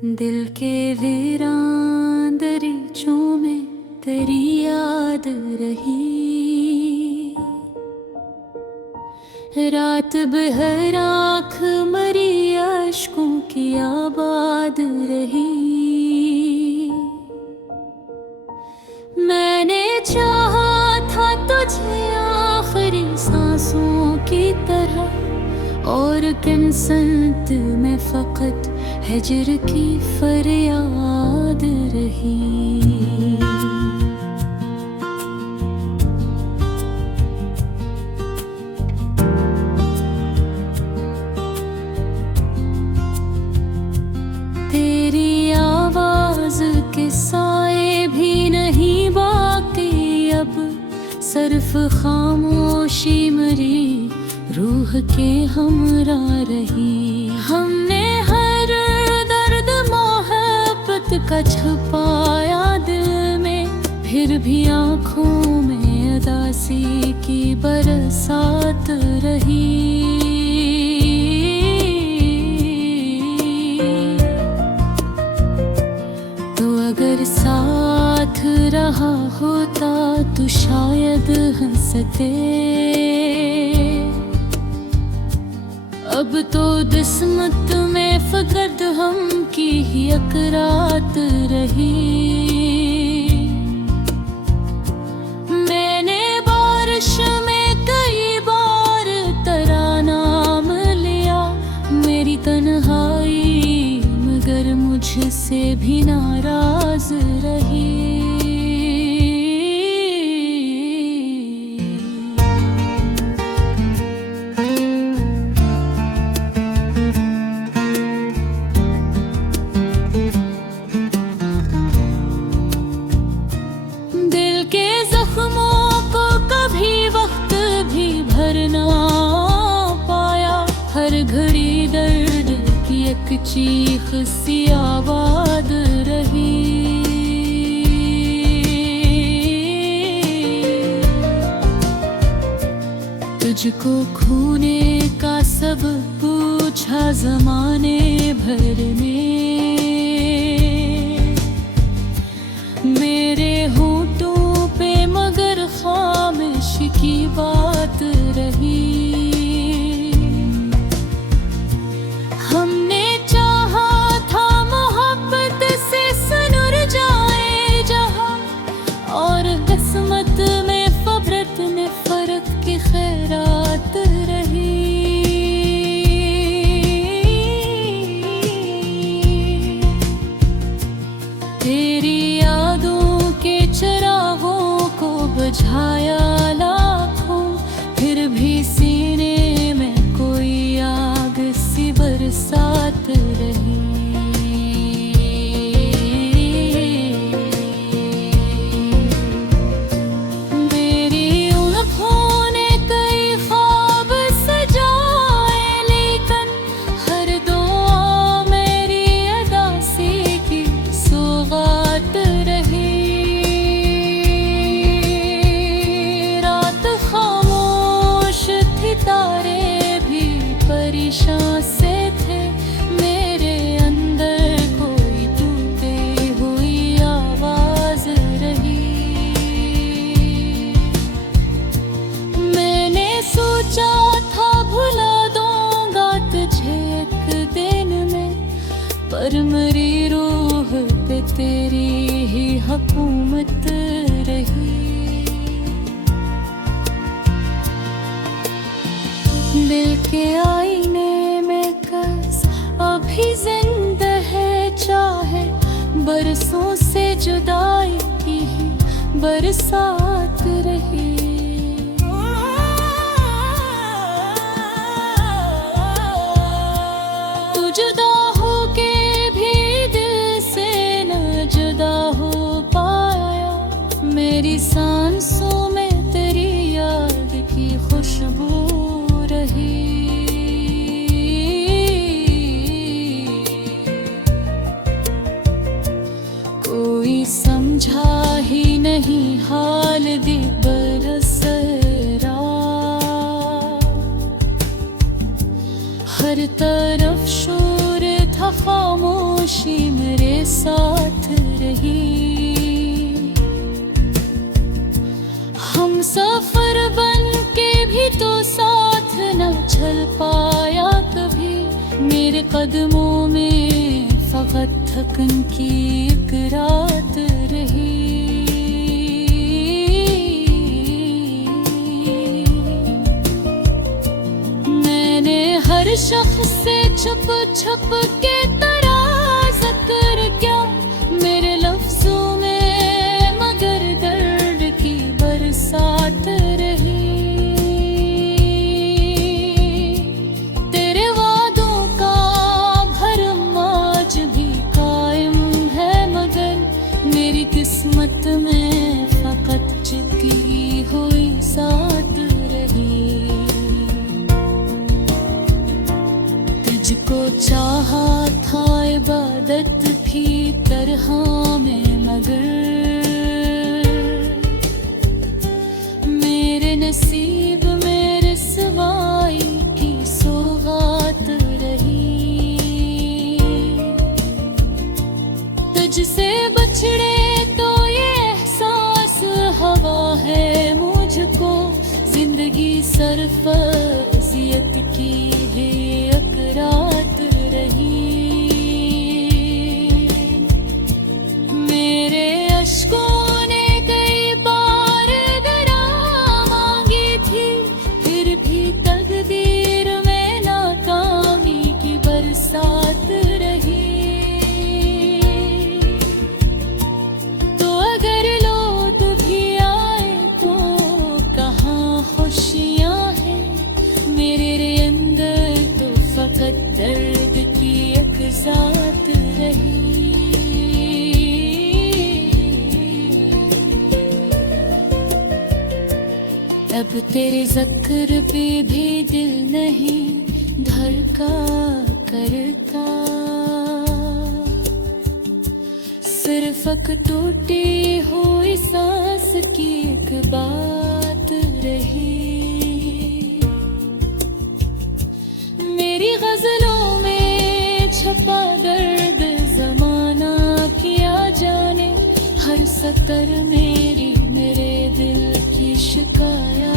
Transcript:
दिल के वीरान दरीचों में तेरी याद रही। रात बहर आँख मरी अश्कों की आबाद रही। मैंने चाहा था तुझे आखिरी सांसों की तरह, और किन्सत में फकत हिजर की फरियाद रही। तेरी आवाज के साए भी नहीं बाकी अब, सिर्फ खामोशी मरी रूह के हमरा रही। हमने हर दर्द मोहब्बत का छुपाया दिल में, फिर भी आँखों में उदासी की बरसात रही। तो अगर साथ रहा होता तो शायद हंसते। अब तो किस्मत में फकत हम की ही अकरात रही। मैंने बारिश में कई बार तेरा नाम लिया, मेरी तन्हाई मगर मुझसे भी नाराज रही। घड़ी दर्द की एक चीख सी आबाद रही। तुझको खोने का सब पूछा ज़माने भर में, मेरे होठों पे मगर खामोश की बात रही। हमने चाहा था मोहब्बत से सनुर जाए जहां, और किस्मत में फबरत ने फर्क की खैरात रही। तेरी यादों के चिरागों को बुझाया लाखों, फिर भी सीने में कोई आग सी बरसात रही। मेरी आँखों ने कई ख्वाब सजाए, लेकिन हर दुआ मेरी अदासी की सौगात रही। रात खामोश थी, तारे भी परेशान से थे, मेरे अंदर कोई टूटे हुई आवाज रही। मैंने सोचा था भुला दूंगा तुझे एक दिन में, पर मेरी रूह पे तेरी ही हुकूमत रही। दिल के आईने में कस अभी जिंदा है, चाहे बरसों से जुदाई की ही बरसात रही। तू जुदा हो के भी दिल से न जुदा हो पाया, मेरी सांसों में तेरी याद की खुशबू रही। कोई समझा ही नहीं हाल दी बरसरा, हर तरफ शोर था खामोशी मेरे साथ रही। हम सफर बन के भी तो साथ न चल पाया कभी। मेरे कदमों में फकत थकन की एक रात रही। हर शख्स से छुप छुप के तराजत कर क्या मेरे लफ्जों में, मगर दर्द की बरसात रही। तेरे वादों का भरम आज भी कायम है, मगर मेरी किस्मत में फकत चिपकी हुई साथ रही। तुझको चाहा था इबादत भी तरह में, मगर मेरे नसीब में रसवाई की सौगात रही। तुझसे बछड़े तो ये एहसास हवा है मुझको, जिंदगी सरफजियत की है रात रही। मेरे अश्कों ने कई बार दरा मांगी थी, फिर भी तकदीर में नाकामी की बरसात रही। तो अगर लौट भी आए तो कहाँ खुशियाँ हैं मेरे अंदर, तो फकत दर्द की एक साथ रही। अब तेरे ज़िक्र पे भी दिल नहीं धड़का करता, सिर्फ एक टूटी हुई सांस की एक बात रही। मेरी गजलों में छपा दर्द ज़माना किया जाने, हर सतर मेरी मेरे दिल की शिकायत